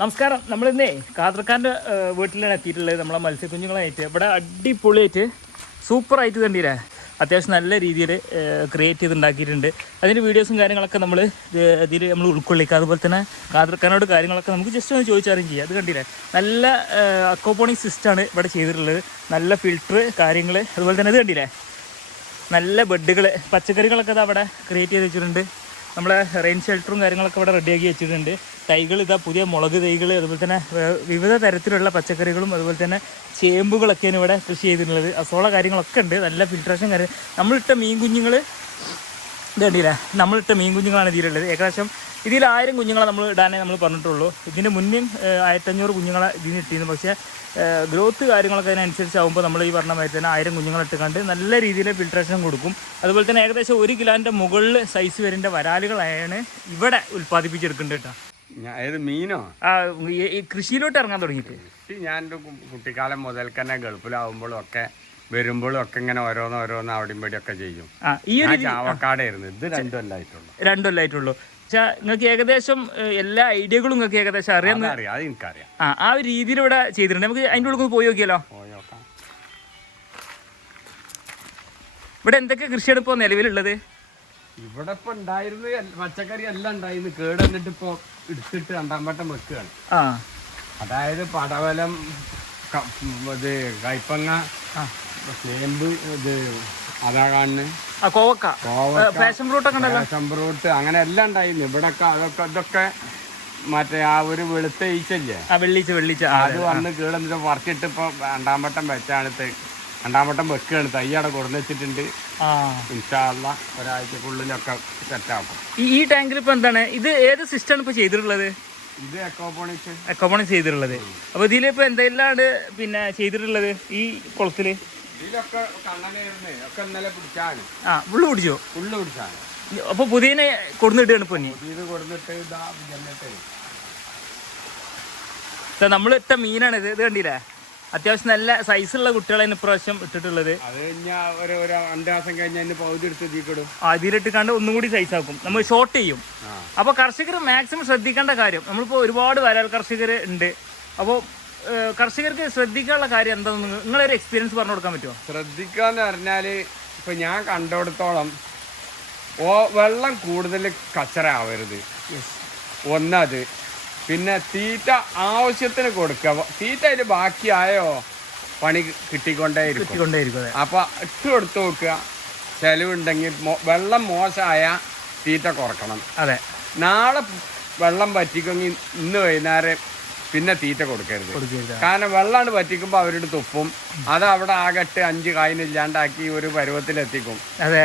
നമസ്കാരം. നമ്മളിന്നേ കാതർക്കാന്റെ വീട്ടിലാണ് എത്തിയിട്ടുള്ളത് നമ്മളെ മത്സ്യക്കുഞ്ഞുങ്ങളായിട്ട്. ഇവിടെ അടിപൊളിയായിട്ട് സൂപ്പറായിട്ട് കണ്ടില്ലേ? അത്യാവശ്യം നല്ല രീതിയിൽ ക്രിയേറ്റ് ചെയ്ത് ഉണ്ടാക്കിയിട്ടുണ്ട് അതിന്റെ വീഡിയോസും കാര്യങ്ങളൊക്കെ നമ്മൾ ഇതിൽ നമ്മൾ ഉൾക്കൊള്ളിക്കുക. അതുപോലെ തന്നെ കാതർക്കാനോട് കാര്യങ്ങളൊക്കെ നമുക്ക് ജസ്റ്റ് ഒന്ന് ചോദിച്ചറിയും ചെയ്യാം. അത് കണ്ടില്ലേ? നല്ല അക്കോപോണിക് സിസ്റ്റമാണ് ഇവിടെ ചെയ്തിട്ടുള്ളത്. നല്ല ഫിൽറ്റർ കാര്യങ്ങൾ അതുപോലെ തന്നെ ഇത് കണ്ടില്ലേ? നല്ല ബെഡുകൾ പച്ചക്കറികളൊക്കെ അവിടെ ക്രിയേറ്റ് ചെയ്ത് വെച്ചിട്ടുണ്ട്. നമ്മളെ റെയിൻ ഷെൽട്ടറും കാര്യങ്ങളൊക്കെ ഇവിടെ റെഡിയാക്കി വെച്ചിട്ടുണ്ട്. തൈകൾ ഇതാ പുതിയ മുളക് തൈകൾ അതുപോലെ തന്നെ വിവിധ തരത്തിലുള്ള പച്ചക്കറികളും അതുപോലെ തന്നെ ചേമ്പുകളൊക്കെയാണ് ഇവിടെ കൃഷി ചെയ്തിട്ടുള്ളത്. അസോള കാര്യങ്ങളൊക്കെ ഉണ്ട്. നല്ല ഫിൽട്രേഷൻ കാര്യം. നമ്മളിട്ട മീൻ കുഞ്ഞുങ്ങൾ ഇത് നമ്മളിട്ട മീൻ കുഞ്ഞുങ്ങളാണ് ഇതിലുള്ളത്. ഏകദേശം ഇതിൽ ആയിരം കുഞ്ഞുങ്ങളെ നമ്മൾ ഇടാനേ നമ്മൾ പറഞ്ഞിട്ടുള്ളൂ. ഇതിന്റെ മുന്നേ ആയിരത്തഞ്ഞൂറ് കുഞ്ഞുങ്ങളെ ഇതിന് ഇട്ടിരുന്നു. പക്ഷേ ഗ്രോത്ത് കാര്യങ്ങളൊക്കെ അതിനനുസരിച്ചാകുമ്പോൾ നമ്മൾ ഈ പറഞ്ഞ മാതിരി തന്നെ ആയിരം കുഞ്ഞുങ്ങളെ ഇട്ടുകൊണ്ട് നല്ല രീതിയിൽ ഫിൽട്രേഷൻ കൊടുക്കും. അതുപോലെ തന്നെ ഏകദേശം ഒരു കിലോന്റെ മുകളിൽ സൈസ് വരേണ്ട വരാലുകളായാണ് ഇവിടെ ഉൽപ്പാദിപ്പിച്ചെടുക്കേണ്ടത് കേട്ടോ ഏത് മീനോ? ആ, ഈ- കൃഷിയിലോട്ട് ഇറങ്ങാൻ തുടങ്ങിയിട്ട്. ഞാൻ കുട്ടിക്കാലം മുതൽ തന്നെ ഗൾഫിലാവുമ്പോഴും ഒക്കെ വരുമ്പോഴും ഒക്കെ ഇങ്ങനെ ഓരോന്ന് ഓരോന്ന് അവിടെയും ഇവിടെയും ഒക്കെ ചെയ്യും. ഈ ഒരു ചാവക്കാടായിരുന്നു. ഇത് രണ്ടുമല്ലായിട്ടുള്ളൂ രണ്ടുമല്ലായിട്ടുള്ളൂ രണ്ടൊല്ലായിട്ടുള്ളൂ പക്ഷേ നിങ്ങൾക്ക് ഏകദേശം എല്ലാ ഐഡിയകളും നിങ്ങൾക്ക് ഏകദേശം അറിയാം അറിയാം അത് എനിക്കറിയാം. ആ ആ ഒരു രീതിയിൽ ഇവിടെ ചെയ്തിട്ടുണ്ട്. നമുക്ക് അതിന്റെ ഉള്ളിൽ പോയി നോക്കിയാലോ? ഇവിടെ എന്തൊക്കെ കൃഷിയാണ് ഇപ്പോൾ നിലവിലുള്ളത്? ഇവിടെ ഇപ്പൊ ഉണ്ടായിരുന്നത് എൽ- പച്ചക്കറി എല്ലാം ഉണ്ടായിരുന്നു. കേട് വന്നിട്ട് ഇപ്പൊ എടുത്തിട്ട് രണ്ടാം വട്ടം വെക്കുകയാണ്. ആ. അതായത് പടവലം ക- ഇത് കൈപ്പങ്ങ ആ. ചേമ്പ് ഇത് അതാ കാണുന്നത് ആ കോവക്ക. ഉണ്ടല്ലോ. ചമ്പറൂട്ട് അങ്ങനെ എല്ലാം ഉണ്ടായിരുന്നു. ഇവിടൊക്കെ അതൊക്കെ ഇതൊക്കെ മറ്റേ ആ ഒരു വെളുത്ത ഈച്ചല്ലേ ആ വെള്ളിച്ച വെള്ളിച്ച. ആ അത് വന്ന് കീഴന്നിട്ട് പറിച്ചിട്ട് ഇപ്പൊ രണ്ടാം വട്ടം വെച്ചാണ് തെ- രണ്ടാം വട്ടം വെക്കുകയാണ് തയ്യടെ കൊടുന്ന് വെച്ചിട്ടുണ്ട്. ഇൻഷാല്ല ഒരാഴ്ചക്കുള്ളിലൊക്കെ സെറ്റാക്കും. ഈ ഈ ടാങ്കിൽ ഇപ്പൊ എന്താണ്? ഇത് ഏത് സിസ്റ്റമാണ് ഇപ്പൊ ചെയ്തിട്ടുള്ളത്? ഇത് എക്കോപോണിക്സ് എക്കോപോണിക്സ് ചെയ്തിട്ടുള്ളത്. അപ്പോൾ ഇതിലിപ്പോ എന്തെല്ലാം പിന്നെ ചെയ്തിട്ടുള്ളത് ഈ കുളത്തിൽ? ഇതിലൊക്കെ കണ്ണനായിരുന്നേ ഒക്കെ ഇന്നലെ പിടിച്ചാണ് ആ പിടിച്ചോ? പിടിച്ചാണ് അപ്പോൾ പുതിയനെ കൊടുന്നിട്ടാണ് ഇപ്പൊ ഇനി? ഇത് നമ്മൾ ഇട്ട മീനാണ് ഇത് ഇത് കണ്ടില്ലേ? അത്യാവശ്യം നല്ല സൈസുള്ള കുട്ടികളാണ് ഇപ്രാവശ്യം ഇട്ടിട്ടുള്ളത്. അത് ഒരു ഒരു രണ്ട് മാസം കഴിഞ്ഞാൽ അതിന് പകുതി എടുത്ത് തീക്കിടും അതിലിട്ട് കണ്ട് ഒന്നും കൂടി സൈസ് ആക്കും. നമ്മൾ ഷോർട്ട് ചെയ്യും. അപ്പൊ അപ്പോൾ കർഷകർ മാക്സിമം ശ്രദ്ധിക്കേണ്ട കാര്യം നമ്മളിപ്പോൾ ഒരുപാട് വരാൽ കർഷകർ ഉണ്ട്. അപ്പോൾ കർഷകർക്ക് ശ്രദ്ധിക്കാനുള്ള കാര്യം എന്താണെന്ന് നിങ്ങളൊരു എക്സ്പീരിയൻസ് പറഞ്ഞു കൊടുക്കാൻ പറ്റുമോ ശ്രദ്ധിക്കാന്ന് പറഞ്ഞാൽ ഇപ്പൊ ഞാൻ കണ്ടിടത്തോളം ഓ വെള്ളം കൂടുതൽ കച്ചറ ആവരുത് ഒന്നത് പിന്നെ തീറ്റ ആവശ്യത്തിന് കൊടുക്കുക. തീറ്റ അതിൽ ബാക്കിയായോ? പണി കിട്ടിക്കൊണ്ടേയിരിക്കും. അപ്പൊ ഇട്ട് കൊടുത്തു നോക്കുക. ചെലവുണ്ടെങ്കിൽ വെള്ളം മോശമായ തീറ്റ കുറക്കണം. അതെ. നാളെ വെള്ളം പറ്റിക്കുമെങ്കിൽ ഇന്ന് വൈകുന്നേരം പിന്നെ തീറ്റ കൊടുക്കരുത്. കാരണം വെള്ളമാണ് പറ്റിക്കുമ്പോൾ അവരുടെ തുപ്പും. അത് അവിടെ ആകട്ട് അഞ്ച് കായിനില്ലാണ്ടാക്കി ഒരു പരുവത്തിലെത്തിക്കും. അതെ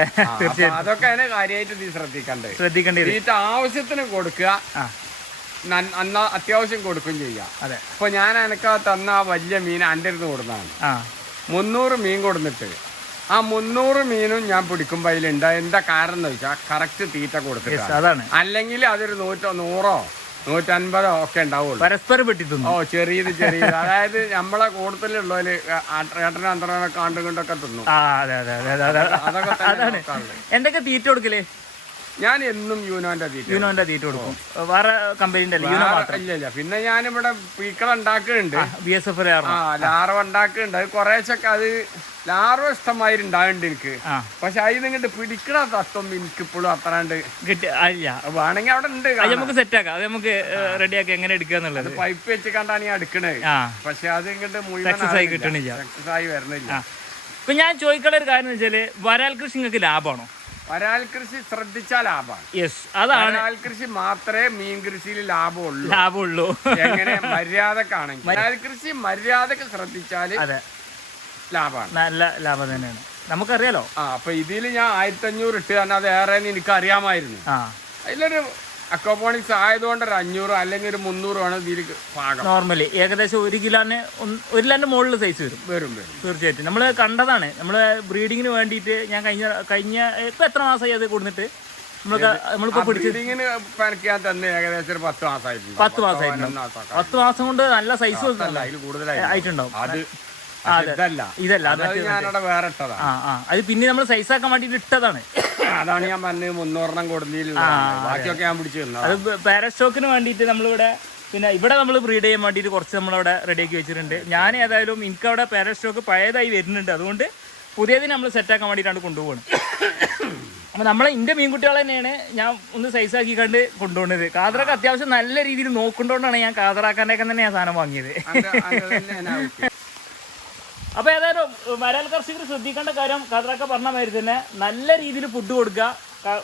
അതൊക്കെ അതിനെ കാര്യമായിട്ട് നീ ശ്രദ്ധിക്കണ്ടേ. ശ്രദ്ധിക്കേണ്ടി തീറ്റ ആവശ്യത്തിന് കൊടുക്കുക. അന്നാ അത്യാവശ്യം കൊടുക്കുകയും ചെയ്യാം. അതെ. അപ്പൊ ഞാൻ എനക്ക് തന്ന ആ വലിയ മീൻ എന്റെ അടുത്ത് കൊടുത്താണ് ആ. മുന്നൂറ് മീൻ കൊടുത്തിട്ട് ആ മുന്നൂറ് മീനും ഞാൻ പിടിക്കുമ്പോൾ അതിലുണ്ട് എന്താ കാരണം എന്ന് വെച്ചാൽ കറക്റ്റ് തീറ്റ കൊടുത്തിട്ടാണ്. അതാണ്. അല്ലെങ്കിൽ അതൊരു നൂറ്റോ നൂറോ നൂറ്റൻപതോ ഒക്കെ ഉണ്ടാവുള്ളൂ. പരസ്പരം വെട്ടിത്തുന്നു ഓ ചെറിയത് ചെറിയത്. അതായത് നമ്മളെ കൂടുതലുള്ളവര് ഏട്ടനും അന്തരനൊക്കെ ആണ്ടും കൊണ്ടൊക്കെ തിന്നും. അതൊക്കെ എന്തൊക്കെ തീറ്റ കൊടുക്കലേ? ഞാൻ എന്നും യൂനോന്റെ തീറ്റ യൂനോന്റെ തീറ്റ കൊടുക്കും. വേറെ കമ്പനിന്റെ യൂനോ മാത്രം. ഇല്ല ഇല്ല പിന്നെ ഞാനിവിടെ പീക്കൾ ഉണ്ടാക്കുന്നുണ്ട്. ബി എസ് എഫ് ആ ലാറവ ഉണ്ടാക്കുന്നുണ്ട്. അത് കുറേശ്ശൊക്കെ അത് ലാർവ ഇഷ്ടമായി ഉണ്ടാകുന്നുണ്ട് എനിക്ക്. പക്ഷെ അതിൽ നിങ്ങട്ട് പിടിക്കണ തത്വം എനിക്ക് ഇപ്പോഴും അത്രാണ്ട്. കിട്ടി അല്ല വേണമെങ്കിൽ അവിടെ ഉണ്ട് അത് നമുക്ക് സെറ്റ് ആക്കാം. അത് നമുക്ക് റെഡി റെഡിയാക്കി എങ്ങനെ എടുക്കുക എന്നുള്ളത്. പൈപ്പ് വെച്ച് കണ്ടാണ് ഞാൻ എടുക്കണേ. പക്ഷെ അത് ഇങ്ങോട്ട് ആയി കിട്ടണില്ല. സക്സസ് ആയി വരുന്നില്ല. ആ. ഇപ്പൊ ഞാൻ ചോദിക്കാനുള്ള ഒരു കാര്യം എന്ന് വെച്ചാൽ വരാൽ കൃഷി നിങ്ങൾക്ക് ലാഭമാണോ? വരാൽ കൃഷി ശ്രദ്ധിച്ചാൽ ലാഭമാണ്. യെസ് അതാണ്. വരാൽ കൃഷി മാത്രമേ മീൻ കൃഷിയിൽ ലാഭമുള്ളൂ. ലാഭമുള്ളൂ. എങ്ങനെ? മര്യാദക്കാണെങ്കിൽ. വരാൽ കൃഷി മര്യാദയ്ക്ക് ശ്രദ്ധിച്ചാൽ അതെ. ലാഭമാണ്. നല്ല ലാഭം തന്നെയാണ്. നമുക്കറിയാലോ? ആ അപ്പൊ ഇതിൽ ഞാൻ ആയിരത്തി അഞ്ഞൂറ് ഇട്ട് തന്നെ അത് ഏറെ എനിക്ക് അറിയാമായിരുന്നു അതിലൊരു അക്വപോണിക്സ് ആയതുകൊണ്ട് ഒരു അഞ്ഞൂറ് അല്ലെങ്കിൽ ഒരു മുന്നൂറാണ് ഇതിൽ പാകം. നോർമലി ഏകദേശം ഒരു കിലോന് ഒരു കിലോന്റെ മുകളിൽ സൈസ് വരും. വരും വരും. തീർച്ചയായിട്ടും. നമ്മൾ കണ്ടതാണ്. നമ്മൾ ബ്രീഡിങ്ങിന് വേണ്ടിയിട്ട് ഞാൻ കഴിഞ്ഞ കഴിഞ്ഞ ഇപ്പൊ എത്ര മാസമായി അത് കൊടുത്തിട്ട് ഏകദേശം പത്ത് മാസമായിട്ടുണ്ട് മാസം കൊണ്ട് നല്ല സൈസ് ആയിട്ടുണ്ടാവും. അത് ഇതല്ല. ഇതല്ല അത് അത് ഞാനവിടെ വേറെ ഇട്ടതാ ആ ആ. അത് പിന്നെ നമ്മൾ സൈസ് ആക്കാൻ വേണ്ടിയിട്ട് ഇട്ടതാണ്. അതാണ് ഞാൻ പറഞ്ഞത് മുന്നൂറെണ്ണം കൊടുത്തില്ല ബാക്കിയൊക്കെ ഞാൻ പിടിച്ചു അത് പാരസ്റ്റോക്കിന് വേണ്ടിയിട്ട് നമ്മളിവിടെ പിന്നെ ഇവിടെ നമ്മൾ ബ്രീഡ് ചെയ്യാൻ വേണ്ടിയിട്ട് കുറച്ച് നമ്മളവിടെ റെഡിയാക്കി വെച്ചിട്ടുണ്ട്. ഞാൻ ഏതായാലും എനിക്ക് അവിടെ പാരസ്റ്റോക്ക് പഴയതായി വരുന്നുണ്ട്. അതുകൊണ്ട് പുതിയതിന് നമ്മൾ സെറ്റാക്കാൻ വേണ്ടിയിട്ടാണ് കൊണ്ടുപോകുന്നത് അപ്പോൾ നമ്മളെ എന്റെ മീൻകുട്ടികളെ തന്നെയാണ് ഞാൻ ഒന്ന് സൈസാക്കി കണ്ട് കൊണ്ടുപോകുന്നത് കാതറൊക്കെ അത്യാവശ്യം നല്ല രീതിയിൽ നോക്കുന്നതുകൊണ്ടാണ് ഞാൻ കാതറാക്കാനൊക്കെ തന്നെ ഞാൻ സാധനം വാങ്ങിയത് അത് അത് തന്നെയാണ് ആവശ്യം. അപ്പോൾ ഏതായാലും വരാൽ കർഷകർ ശ്രദ്ധിക്കേണ്ട കാര്യം കഥറൊക്കെ പറഞ്ഞ മാതിരി തന്നെ നല്ല രീതിയിൽ ഫുഡ് കൊടുക്കുക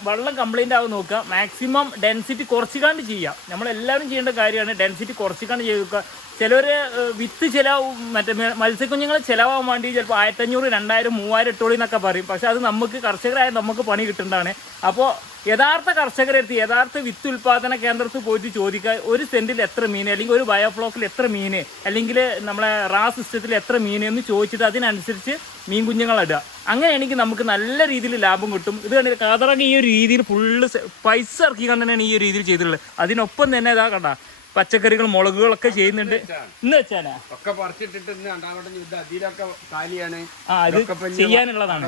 വെള്ളം കംപ്ലൈന്റ് ആവും നോക്കുക മാക്സിമം ഡെൻസിറ്റി കുറച്ചുകാണ്ട് ചെയ്യുക. നമ്മളെല്ലാവരും ചെയ്യേണ്ട കാര്യമാണ് ഡെൻസിറ്റി കുറച്ചുകാണ്ട് ചെയ്യുക. ചിലർ വിത്ത് ചില മറ്റേ മത്സ്യക്കുഞ്ഞുങ്ങൾ ചിലവാൻ വേണ്ടി ചിലപ്പോൾ ആയിരത്തഞ്ഞൂറ് രണ്ടായിരം മൂവായിരം ഇട്ടോളി എന്നൊക്കെ പറയും. പക്ഷെ അത് നമുക്ക് കർഷകരായ നമുക്ക് പണി കിട്ടേണ്ടതാണ് അപ്പോൾ യഥാർത്ഥ കർഷകരെടുത്ത് യഥാർത്ഥ വിത്ത് ഉൽപാദന കേന്ദ്രത്തിൽ പോയിട്ട് ചോദിക്കുക ഒരു സെന്റിൽ എത്ര മീൻ അല്ലെങ്കിൽ ഒരു ബയോഫ്ലോക്കിൽ എത്ര മീൻ അല്ലെങ്കിൽ നമ്മളെ റാ സിസ്റ്റത്തിൽ എത്ര മീൻ എന്ന് ചോദിച്ചിട്ട് അതിനനുസരിച്ച് മീൻ കുഞ്ഞുങ്ങളിടുക അങ്ങനെയാണെങ്കിൽ നമുക്ക് നല്ല രീതിയിൽ ലാഭം കിട്ടും. ഇത് കണ്ടില്ല കാതറങ്ങി ഈ ഒരു രീതിയിൽ ഫുള്ള് പൈസ ഇറക്കി കണ്ടാണ് ഈ ഒരു രീതിയിൽ ചെയ്തിട്ടുള്ളത്. അതിനൊപ്പം തന്നെ ഇതാ കണ്ട പച്ചക്കറികൾ മുളകുകളൊക്കെ ചെയ്യുന്നുണ്ട്. ഇന്ന് വെച്ചാനാ ഒക്കെ പറിച്ചിട്ടിട്ട് അതിലൊക്കെ കാലിയാണ് ആ ഇത് ചെയ്യാനുള്ളതാണ്.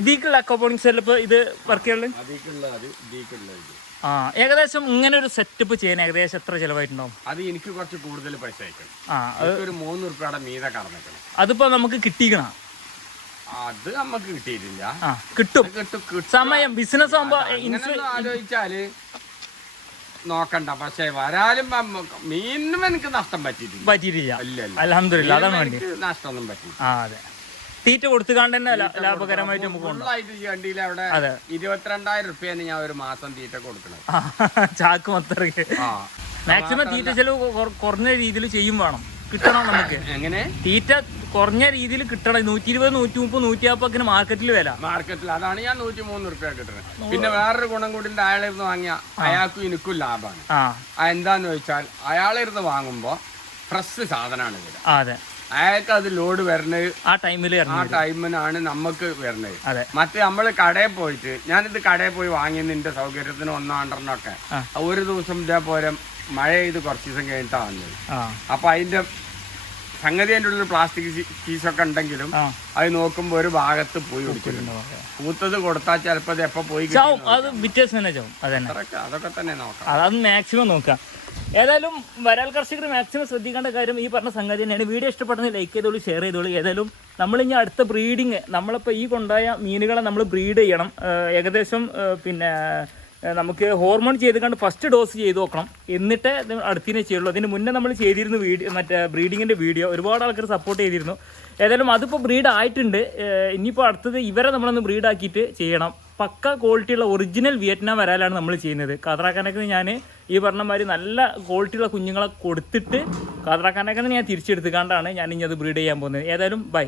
ഇതിക്കുള്ള അക്കോപോണിക്സ് ചിലപ്പോ ഇത് വർക്ക് ചെയ്യുള്ളത് ആ ഏകദേശം ഇങ്ങനെ ഒരു സെറ്റപ്പ് ചെയ്യാൻ ഏകദേശം എത്ര ചെലവായിട്ടുണ്ടാവും? അത് എനിക്ക് കുറച്ച് കൂടുതൽ പൈസ അയക്കണം. ആ ഒരു മൂന്ന് ഉറുപ്പയുടെ മീത കടന്നിക്കണം. അതിപ്പോ നമുക്ക് കിട്ടിക്കണം? അത് നമുക്ക് കിട്ടിയിട്ടില്ല. കിട്ടും. കിട്ടും സമയം ബിസിനസ് ആകുമ്പോ ആലോചിച്ചാൽ നോക്കണ്ട പക്ഷെ വരാലും മീനും മീനിനും എനിക്ക് നഷ്ടം പറ്റിയിട്ടില്ല. പറ്റിയിട്ടില്ല. അലഹമില്ല അതാണ് വേണ്ടി നഷ്ടമൊന്നും പറ്റി ആ അതെ. തീറ്റ കൊടുത്തുകാണ്ട് തന്നെ ലാഭകരമായിട്ട് നമുക്ക് വണ്ടിയിൽ അവിടെ ഇരുപത്തിരണ്ടായിരം റുപ്യാണ് ഞാൻ ഒരു മാസം തീറ്റ കൊടുക്കണത് ആ, ചാക്ക് മൊത്തം മാക്സിമം തീറ്റ ചെലവ് കുറഞ്ഞ രീതിയിൽ ചെയ്യും വേണം. കിട്ടണം നമുക്ക്. എങ്ങനെ? തീറ്റ കുറഞ്ഞ രീതിയിൽ കിട്ടണം. നൂറ്റി ഇരുപത് നൂറ്റി മുപ്പത് നൂറ്റി നാൽപ്പതിന് മാർക്കറ്റിൽ വില. മാർക്കറ്റിൽ. അതാണ് ഞാൻ നൂറ്റി മൂന്ന് റുപ്യ കിട്ടുന്നത് പിന്നെ വേറൊരു ഗുണം കൂടി അയാളെ അയാളിരുന്ന് വാങ്ങിയ അയാൾക്കും എനിക്കും ലാഭമാണ് എന്താന്ന് വെച്ചാൽ അയാളിരുന്ന് വാങ്ങുമ്പോ ഫ്രഷ് സാധനമാണ് അതെ. അയാൾക്ക് അത് ലോഡ് വരണത് ആ ടൈമിൽ ആ ടൈമിനാണ് നമുക്ക് വരണത് അതെ. മറ്റേ നമ്മൾ കടയിൽ പോയിട്ട് ഞാനിത് കടയിൽ പോയി വാങ്ങിയ നിന്റെ സൗകര്യത്തിന് ഒന്നാണ്ടെന്നൊക്കെ ഒരു ദിവസം ഇതേപോലെ മഴ ചെയ്ത് കുറച്ച് ദിവസം കഴിഞ്ഞിട്ടാണ് വന്നത് അപ്പൊ അതിന്റെ സംഗതി അതിന്റെ ഉള്ളിൽ പ്ലാസ്റ്റിക് പീസൊക്കെ ഉണ്ടെങ്കിലും അത് നോക്കുമ്പോൾ ഒരു ഭാഗത്ത് പോയി ഒടിച്ചിട്ടുണ്ട് പൂത്തത് കൊടുത്താൽ ചിലപ്പോൾ അത് എപ്പോൾ പോയി. അത് തന്നെ ചാവും. അതൊക്കെ അതൊക്കെ തന്നെ നോക്കാം. അതൊന്ന് മാക്സിമം നോക്കാം. ഏതായാലും വരാൽ കർഷകർ മാക്സിമം ശ്രദ്ധിക്കേണ്ട കാര്യം ഈ പറഞ്ഞ സംഗതി തന്നെയാണ്. വീഡിയോ ഇഷ്ടപ്പെടുന്ന ലൈക്ക് ചെയ്തോളൂ ഷെയർ ചെയ്തോളൂ. ഏതായാലും നമ്മളിനി അടുത്ത ബ്രീഡിങ് നമ്മളിപ്പോൾ ഈ കൊണ്ടായ മീനുകളെ നമ്മൾ ബ്രീഡ് ചെയ്യണം. ഏകദേശം പിന്നെ നമുക്ക് ഹോർമോൺ ചെയ്ത് കണ്ട് ഫസ്റ്റ് ഡോസ് ചെയ്ത് നോക്കണം. എന്നിട്ട് അടുത്തിനെ ചെയ്യുള്ളൂ. അതിന് മുന്നേ നമ്മൾ ചെയ്തിരുന്നു വീഡിയോ മറ്റേ ബ്രീഡിങ്ങിന്റെ വീഡിയോ ഒരുപാട് ആൾക്കാർ സപ്പോർട്ട് ചെയ്തിരുന്നു. ഏതായാലും അതിപ്പോൾ ബ്രീഡ് ആയിട്ടുണ്ട്. ഇനിയിപ്പോൾ അടുത്തത് ഇവരെ നമ്മളൊന്ന് ബ്രീഡാക്കിയിട്ട് ചെയ്യണം. പക്ക ക്വാളിറ്റിയുള്ള ഒറിജിനൽ വിയറ്റ്നാം വരാലാണ് നമ്മൾ ചെയ്യുന്നത്. കാതറാക്കാനൊക്കെ ഞാൻ ഈ പറഞ്ഞ മാതിരി നല്ല ക്വാളിറ്റിയുള്ള കുഞ്ഞുങ്ങളെ കൊടുത്തിട്ട് കാതറാക്കാനൊക്കെ ഞാൻ തിരിച്ചെടുത്തുകൊണ്ടാണ് ഞാൻ ഇനി അത് ബ്രീഡ് ചെയ്യാൻ പോകുന്നത്. ഏതായാലും ബൈ